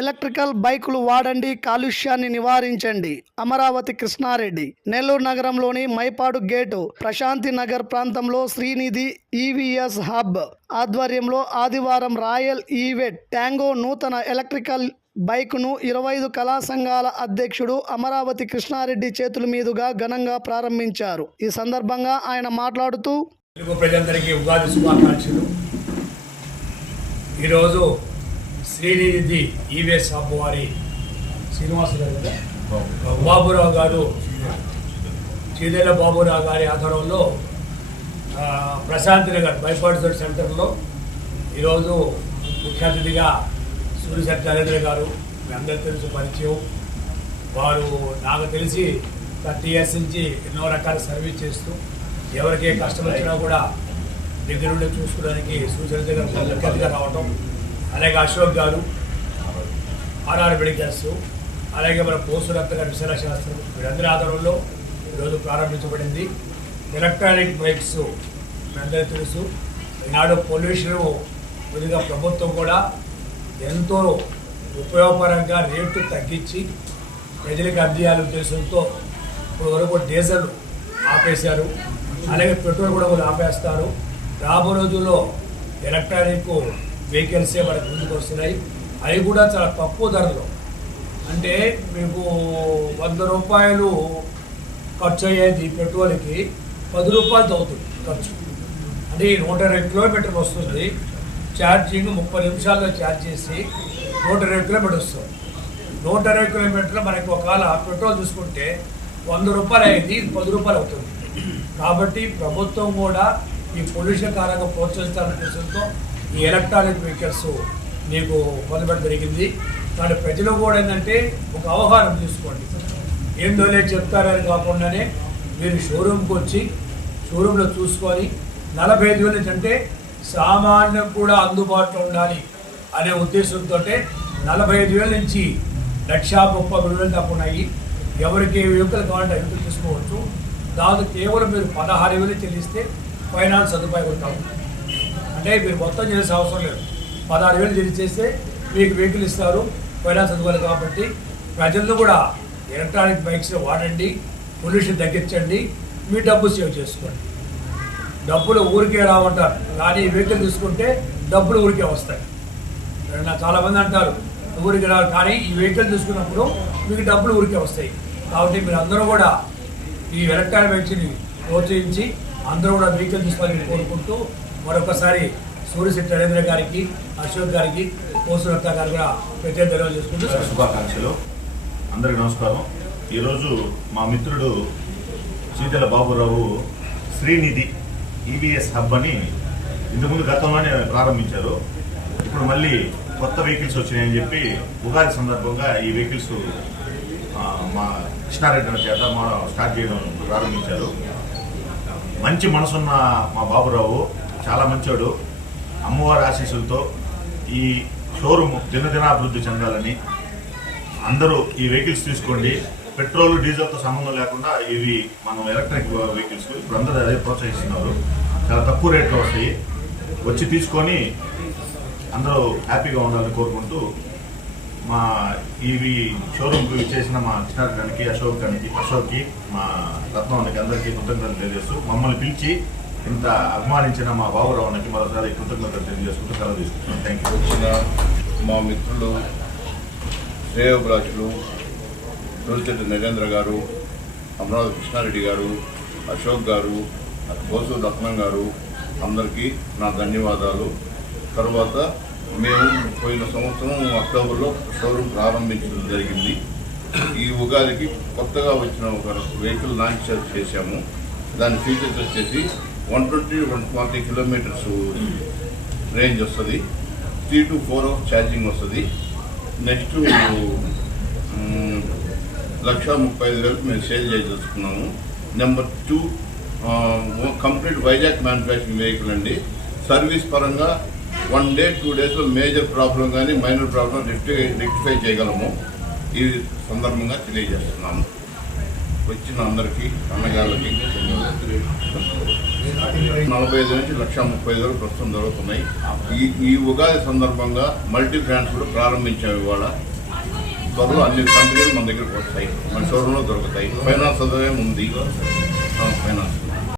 Electrical బైకులు వాడండి, కాలుష్యాన్ని నివారించండి. అమరావతి కృష్ణారెడ్డి. నెల్లూరు నగరంలోని మైపాడు గేటు ప్రశాంతి నగర్ ప్రాంతంలో శ్రీనిధి ఈవీఎస్ హబ్ ఆధ్వర్యంలో ఆదివారం రాయల్ ఈవెట్ ట్యాంగో నూతన ఎలక్ట్రికల్ బైక్ను 25 కళా సంఘాల అధ్యక్షుడు అమరావతి కృష్ణారెడ్డి చేతుల మీదుగా ఘనంగా ప్రారంభించారు. ఈ సందర్భంగా ఆయన మాట్లాడుతూ, తెలుగు ప్రజలందరికీ ఉగాది శుభాకాంక్షలు. ఈరోజు శ్రీనిధి ఈవీఎస్ హబ్ వారి బాబురావు గారు, చీదేల బాబురావు గారి ఆధ్వర్యంలో ప్రశాంతి నగర్ బైపాడ్ సెంటర్లో ఈరోజు ముఖ్య అతిథిగా సూర్యశెట్టి నరేంద్ర గారు, మీ అందరికీ తెలుసు, పరిచయం. వారు నాకు తెలిసి 30 years నుంచి ఎన్నో రకాల సర్వీస్ చేస్తూ ఎవరికి ఏ కష్టం వచ్చినా కూడా దగ్గరుండి చూసుకోవడానికి సూర్యశెట్టి గారు ముఖ్య అతిథిగా రావటం, అలాగే అశోక్ గారు ఆర్ఆర్ మెడికల్స్, అలాగే మన పోసురత్న గారు విశాల శాస్త్రం, వీరందరి ఆధారంలో ఈరోజు ప్రారంభించబడింది. ఎలక్ట్రానిక్ బైక్స్ మీ అందరికీ తెలుసు, ఈనాడు పొల్యూషన్ కొద్దిగా ప్రభుత్వం కూడా ఎంతో ఉపయోగకరంగా రేటు తగ్గించి ప్రజలకు అందియాల ఉద్దేశంతో ఇప్పుడు వరకు డీజిల్ ఆపేశారు, అలాగే పెట్రోల్ కూడా వాళ్ళు ఆపేస్తారు. రాబో రోజుల్లో ఎలక్ట్రానిక్ వెహికల్సే మనకు ముందుకు వస్తున్నాయి. అవి కూడా చాలా తక్కువ ధరలో, అంటే మీకు 100 రూపాయలు ఖర్చు అయ్యేది పెట్రోల్కి 10 రూపాయలతో అవుతుంది ఖర్చు. అంటే 120 కిలోమీటర్లు వస్తుంది. ఛార్జింగ్ 30 నిమిషాల్లో ఛార్జ్ చేసి 120 కిలోమీటర్ వస్తుంది. 120 కిలోమీటర్లు మనకి ఒకవేళ పెట్రోల్ చూసుకుంటే 100 రూపాయలు అయ్యేది, 10 రూపాయలు అవుతుంది. కాబట్టి ప్రభుత్వం కూడా ఈ పొల్యూషన్ కారణంగా ప్రోత్సహిస్తారనే ఉద్దేశంతో ఈ ఎలక్ట్రానిక్ వెహికల్స్ నీకు మొదలుపెట్టడం జరిగింది. కానీ ప్రజలు కూడా ఏంటంటే ఒక అవగాహన తీసుకోండి, ఏందో లేదు చెప్తారని కాకుండానే మీరు షోరూమ్కి వచ్చి షోరూంలో చూసుకొని 45,000 నుంచి, అంటే సామాన్యం కూడా అందుబాటులో ఉండాలి అనే ఉద్దేశంతో 45,000 నుంచి 1,30,000 దాకా ఉన్నాయి. ఎవరికి వెహికల్ కావాలంటే వెహికల్ తీసుకోవచ్చు. దాదాపు కేవలం మీరు 16,000 చెల్లిస్తే ఫైనాన్స్ సదుపాయం ఉంటాము. అంటే మీరు మొత్తం చేసే అవసరం లేదు, 16,000 చెల్లిస్తే మీకు వెహికల్ ఇస్తారు, ఫైనాన్స్ సదుపాయాలు. కాబట్టి ప్రజలను కూడా ఎలక్ట్రానిక్ బైక్స్ వాడండి, పొల్యూషన్ తగ్గించండి, మీ డబ్బు సేవ్ చేసుకోండి. డబ్బులు ఊరికే రావంటారు, కానీ వెహికల్ తీసుకుంటే డబ్బులు ఊరికే వస్తాయి. చాలామంది అంటారు ఊరికి రావు, కానీ ఈ వెహికల్ తీసుకున్నప్పుడు మీకు డబ్బులు ఊరికే వస్తాయి. కాబట్టి మీరు అందరూ కూడా ఈ ఎలక్ట్రానిక్ బైక్స్ని ప్రోత్సహించి అందరూ కూడా వెహికల్ తీసుకోవాలని కోరుకుంటూ మరొకసారి సూర్యశెట్టి నరేంద్ర గారికి, అశోక్ గారికి, పోసురత్న గారు కూడా ప్రత్యేక ధన్యవాదాలు చేసుకుంటూ శుభాకాంక్షలు. అందరికీ నమస్కారం. ఈరోజు మా మిత్రుడు చీదేల బాబురావు శ్రీనిధి ఈవీఎస్ హబ్ అని ఇంతకుముందు గతంలోనే ప్రారంభించారు. ఇప్పుడు మళ్ళీ కొత్త వెహికల్స్ వచ్చినాయని చెప్పి ఉగాది సందర్భంగా ఈ వెహికల్స్ మా కృష్ణారెడ్డి చేత స్టార్ట్ చేయడం ప్రారంభించారు. మంచి మనసున్న మా బాబురావు చాలా మంచోడు. అమ్మవారి ఆశీస్సులతో ఈ షోరూమ్ దినదినాభివృద్ధి చెందాలని అందరూ ఈ వెహికల్స్ తీసుకోండి. పెట్రోల్ డీజిల్తో సంబంధం లేకుండా ఇవి మనం ఎలక్ట్రిక్ వెహికల్స్ ఇప్పుడు అందరూ అదే ప్రోత్సహిస్తున్నారు. చాలా తక్కువ రేట్లో వస్తాయి. వచ్చి తీసుకొని అందరూ హ్యాపీగా ఉండాలని కోరుకుంటూ మా ఈవీ షోరూమ్కి చేసిన మా కృష్ణారెడ్డి గారికి, అశోక్కి, మా రత్నానికి అందరికీ కృతజ్ఞతలు తెలియజేస్తూ మమ్మల్ని పిలిచి ఇంత అభిమానించిన మా బాబురావుకి మరోసారి కృతజ్ఞతలు తెలియజేసుకుంటూ సెలవు తీసుకుంటున్నాం. Thank you. వచ్చిన మా మిత్రులు శ్రేయోభిలాషులు సూర్యశెట్టి నరేంద్ర గారు, అమరావతి కృష్ణారెడ్డి గారు, అశోక్ గారు, బోసు రత్నం గారు అందరికీ నా ధన్యవాదాలు. తర్వాత మేము పోయిన సంవత్సరం అక్టోబర్లో షోరూమ్ ప్రారంభించడం జరిగింది. ఈ ఉగాదికి కొత్తగా వచ్చిన ఒక వెహికల్ లాంచ్ చేశాము. దాని ఫీచర్స్ వచ్చేసి 120-140 కిలోమీటర్స్ రేంజ్ వస్తుంది, 3 to 4 hours ఛార్జింగ్ వస్తుంది. నెక్స్ట్ 1,35,000 మేము సేల్ చేసుకున్నాము. Number 2 complete Vizag manufacturing vehicle అండి. సర్వీస్ పరంగా 1 day 2 daysలో మేజర్ ప్రాబ్లం కానీ మైనర్ ప్రాబ్లం రెక్టిఫై చేయగలము. ఈ సందర్భంగా తెలియజేస్తున్నాము. వచ్చిన అందరికీ అన్నగాళ్ళకి 45 నుంచి 1,30,000 వరకు ప్రస్తుతం జరుగుతున్నాయి. ఈ ఉగాది సందర్భంగా మల్టీ బ్రాండ్స్ కూడా ప్రారంభించాము. ఇవాళ త్వరలో అన్ని కంపెనీలు మన దగ్గరకు వస్తాయి, మన షోరూంలో దొరుకుతాయి. ఫైనాన్స్ సదుపాయం ఉంది. ఫైనాన్స్